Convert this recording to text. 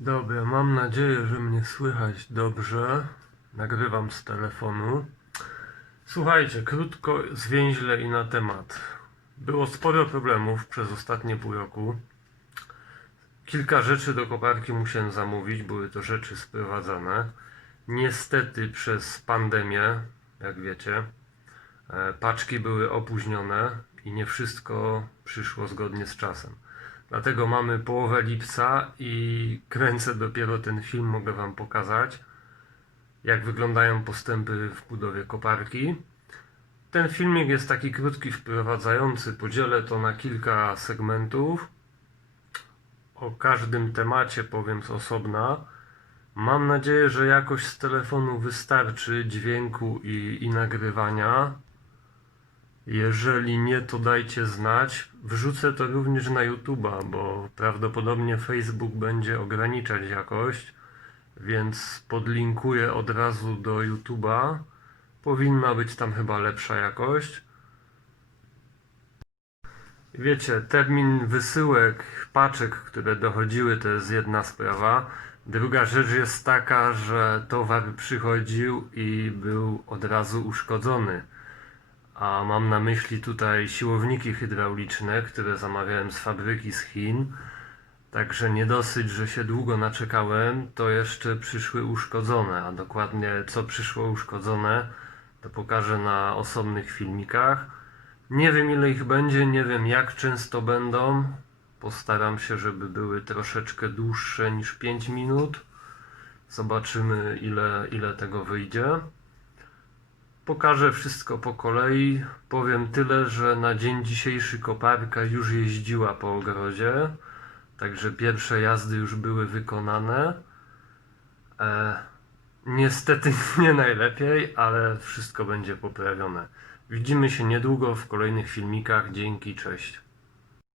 Dobra, mam nadzieję, że mnie słychać dobrze. Nagrywam z telefonu. Słuchajcie, krótko, zwięźle i na temat. Było sporo problemów przez ostatnie pół roku. Kilka rzeczy do koparki musiałem zamówić, były to rzeczy sprowadzane. Niestety przez pandemię, jak wiecie, paczki były opóźnione i nie wszystko przyszło zgodnie z czasem. Dlatego mamy połowę lipca i kręcę dopiero ten film, mogę Wam pokazać, jak wyglądają postępy w budowie koparki. Ten filmik jest taki krótki, wprowadzający, podzielę to na kilka segmentów. O każdym temacie powiem z osobna. Mam nadzieję, że jakość z telefonu wystarczy dźwięku i nagrywania. Jeżeli nie, to dajcie znać. Wrzucę to również na YouTube'a, bo prawdopodobnie Facebook będzie ograniczać jakość, więc podlinkuję od razu do YouTube'a. Powinna być tam chyba lepsza jakość. Wiecie, termin wysyłek paczek, które dochodziły, to jest jedna sprawa. Druga rzecz jest taka, że towar przychodził i był od razu uszkodzony. A mam na myśli tutaj siłowniki hydrauliczne, które zamawiałem z fabryki z Chin. Także nie dosyć, że się długo naczekałem, to jeszcze przyszły uszkodzone. A dokładnie co przyszło uszkodzone, to pokażę na osobnych filmikach. Nie wiem ile ich będzie, nie wiem jak często będą. Postaram się, żeby były troszeczkę dłuższe niż 5 minut. Zobaczymy ile tego wyjdzie. Pokażę wszystko po kolei. Powiem tyle, że na dzień dzisiejszy koparka już jeździła po ogrodzie. Także pierwsze jazdy już były wykonane. Niestety nie najlepiej, ale wszystko będzie poprawione. Widzimy się niedługo w kolejnych filmikach. Dzięki, cześć.